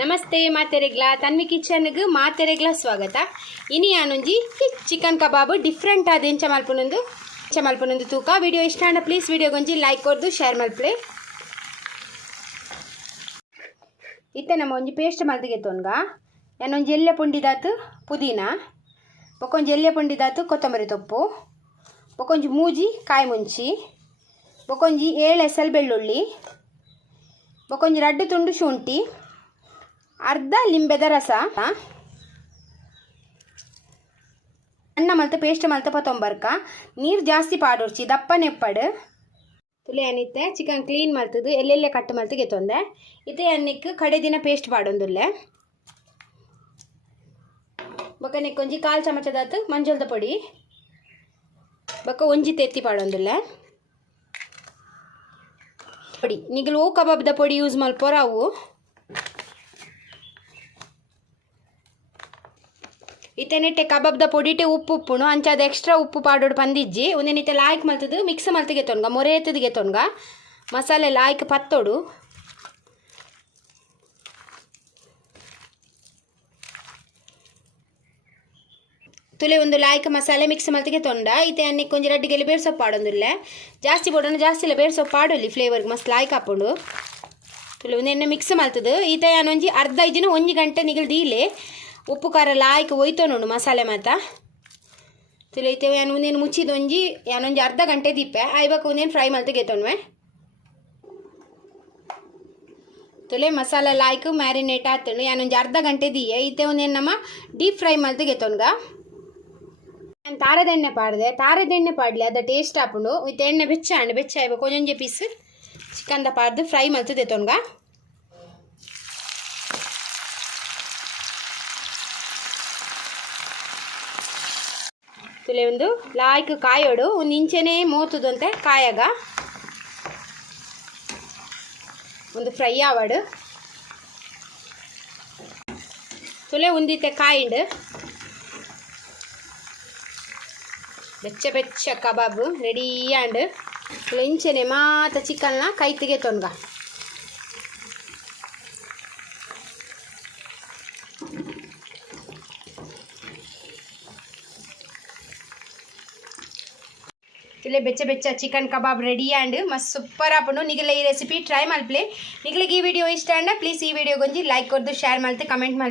ನಮಸ್ತೆ ಮಾತೆರೆಗ್ಲ ತನ್ವಿ ಕಿಚನ್ಗೆ ಮಾತೆರೆಗ್ಲ ಸ್ವಾಗತ. ಇನಿ ಯಾನೊಂಜಿ ಚಿಕನ್ ಕಬಾಬ್ ಡಿಫ್ರೆಂಟ್ ಆದ ಎಂಚ ಮಲ್ಪನೊಂದು ತೂಕ. ವಿಡಿಯೋ ಇಷ್ಟ ಆಂಡ ಪ್ಲೀಸ್ ವಿಡಿಯೋಗೊಂಜಿ ಲೈಕ್ ಕೊರ್ದು ಶೇರ್ ಮಲ್ಪಲೆ. ಇತ್ತೆ ನಮ್ಮ ಒಂಜಿ ಪೇಸ್ಟ್ ಮಲ್ತಿಗೆ ತೊನ್ಗ ಯಾನೊಂಜಿ ಎಲ್ಯ ಪುಂಡಿದಾತು ಪುದೀನ, ಬೊಕೊಂಜಿ ಎಲ್ಯ ಪುಂಡಿದಾತು ಕೊತ್ತಂಬರಿ ತೊಪ್ಪು, ಬೊಕೊಂಜಿ ಮೂಜಿ ಕಾಯಿ ಮುಂಚಿ, ಬೊಕೊಂಜಿ 7 ಎಸಲ್ ಬೆಳ್ಳುಳ್ಳಿ, ಬೊಕೊಂಜಿ 2 ತುಂಡು ಶುಂಠಿ, ಅರ್ಧ ಲಿಂಬೆದ ರಸ, ಸಣ್ಣ ಮಲ್ತ ಪೇಸ್ಟ್ ಮಲ್ತ ಪತ್ತೊಂಬರ್ಕ ನೀರು ಜಾಸ್ತಿ ಪಾಡೋರ್ಚಿ ದಪ್ಪ ನೆಪ್ಪಡು ತುಲೆ ಏನಿತ್ತೆ ಚಿಕನ್ ಕ್ಲೀನ್ ಮಲ್ತದು ಎಲ್ಲೆಲ್ಲೇ ಕಟ್ಟು ಮಲ್ತು ಗೆತ್ತೊಂದೆ ಇತ್ತೆ ಅನ್ನಕ್ಕೆ ಕಡೆ ದಿನ ಪೇಸ್ಟ್ ಪಾಡೊಂದುಲ್ಲೆ. ಬೊಕ್ಕ ಒಂಜಿ 1/4 ಚಮಚದಾತು ಮಂಜಲ್ದ ಪೊಡಿ, ಬೊಕ್ಕ ಒಂಜಿ ತೆತ್ತಿ ಪಾಡೊಂದುಲ್ಲೆ ಪೊಡಿ. ನಿಗಲು ಕಬಾಬ್ದ ಪೊಡಿ ಯೂಸ್ ಮಲ್ಪೋರ ಅವು ಇತ್ತೆನೆಟ್ಟೆ ಕಬಾಬ್ದ ಪೊಡಿಟೆ ಉಪ್ಪುನು ಅಂಚಾದ ಎಕ್ಸ್ಟ್ರಾ ಉಪ್ಪು ಪಾಡೋಡು ಪಂದಿಜ್ಜಿ ಒಂದೇನಿತ್ತೆ ಲಾಯ್ಕ್ ಮಲ್ತದು ಮಿಕ್ಸ್ ಮಲ್ತಿಗೆ ತೊನ್ಗ ಮೊರೆ ಎತ್ತದಿಗೆ ತೊನ್ಗ ಮಸಾಲೆ ಲಾಯ್ಕ್ ಪತ್ತೋಡು ತುಲೆ ಒಂದು ಲಾಯ್ಕ್ ಮಸಾಲೆ ಮಿಕ್ಸ್ ಮಲ್ತಿಗೆ ತೊಂಡ ಇತ್ತೆ ಅನ್ನಕ್ಕೆ ಕೊಂಚ ರಡ್ಡಿಗೆಲ್ಲಿ ಬೇರ್ ಸೊಪ್ಪು ಪಾಡೊಂದಿಲ್ಲ ಜಾಸ್ತಿ ಬೋಡೋಣ ಜಾಸ್ತಿ ಇಲ್ಲ ಬೇರ್ ಸೊಪ್ಪು ಪಾಡೋಲ್ಲಿ ಫ್ಲೇವರ್ಗೆ ಮಸ್ತ್ ಲಾಯ್ಕ್ ಹಾಕೊಂಡು ತುಲೆ ಒಂದೆಣ್ಣೆ ಮಿಕ್ಸ್ ಮಲ್ತದು ಈತ ಯಾನೊಂಜಿ ಅರ್ಧ 1 ಗಂಟೆ ನಿಗಲ್ದೀಲೆ ಉಪ್ಪು ಖಾರ ಲಾಯ್ಕ್ ಒಯ್ತೋ ನೋಡು ಮಸಾಲೆ ಮಾತ ತಿಳಿತೇವೆ ಯಾನು ಒಂದೇನು ಮುಚ್ಚಿದ ಯಾನೊಂಜಿ ಅರ್ಧ ಗಂಟೆ ದೀಪೆ ಆಯ್ಬೇಕು ಒಂದೇನು ಫ್ರೈ ಮಲ್ತು ಗೆತ್ತೊಣ್ವೆ ತುಲೆ ಮಸಾಲೆ ಲಾಯ್ಕ್ ಮ್ಯಾರಿನೇಟ್ ಆತನು ಯಾನೊಂಜಿ ಅರ್ಧ ಗಂಟೆ ದೀಯೆ ಇತ್ತೆ ಒಂದೇನು ನಮ್ಮ ಡೀಪ್ ಫ್ರೈ ಮಲ್ತು ಗೆತ್ತೊನ್ಗ ನಾನು ತಾರದ ಎಣ್ಣೆ ಪಾಡಿದೆ ತಾರದ ಎಣ್ಣೆ ಪಾಡಲಿ ಅದ ಟೇಸ್ಟ್ ಹಾಕೊಂಡು ಇತ್ತೆ ಎಣ್ಣೆ ಬೆಚ್ಚ ಆಯ್ಬೇಕು ಒಂದೊಂಜೆ ಪೀಸ್ ಚಿಕನ್ದ ಪಾಡ್ದು ಫ್ರೈ ಮಲ್ತು ತೆತ್ತೊನ್ಗ ತುಲೆ ಒಂದು ಲಾಯ್ಕ್ ಕಾಯೋಡು ಒಂದು ಇಂಚೆನೇ ಮೋತುದಂತೆ ಕಾಯಾಗ ಒಂದು ಫ್ರೈ ಆವಾಡು ತುಲೆ ಒಂದಿತ್ತೆ ಕಾಯಿಂಡು ಬೆಚ್ಚ ಕಬಾಬು ರೆಡಿ ಆಂಡ್ ತುಲೆ ಇಂಚೆನೆ ಮಾತ ಚಿಕನ್ನ ಕೈತಿಗೆ ತೊನ್ಗ ಇಲ್ಲೇ ಬೆಚ್ಚ ಚಿಕನ್ ಕಬಾಬ್ ರೆಡಿ ಆ್ಯಂಡ್ ಮಸ್ತ್ ಸೂಪರ್ ಆಪುಂಡು. ನಿಗಲ ಈ ರೆಸಿಪಿ ಟ್ರೈ ಮಲ್ಪಲೆ. ನಿಗಲಿಗೆ ಈ ವಿಡಿಯೋ ಇಷ್ಟ ಆಂಡ ಪ್ಲೀಸ್ ಈ ವಿಡಿಯೋಗೊಂಜಿ ಲೈಕ್ ಕೊರ್ದು ಶೇರ್ ಮಲ್ತೆ ಕಮೆಂಟ್ ಮಲ್ಪಲೆ.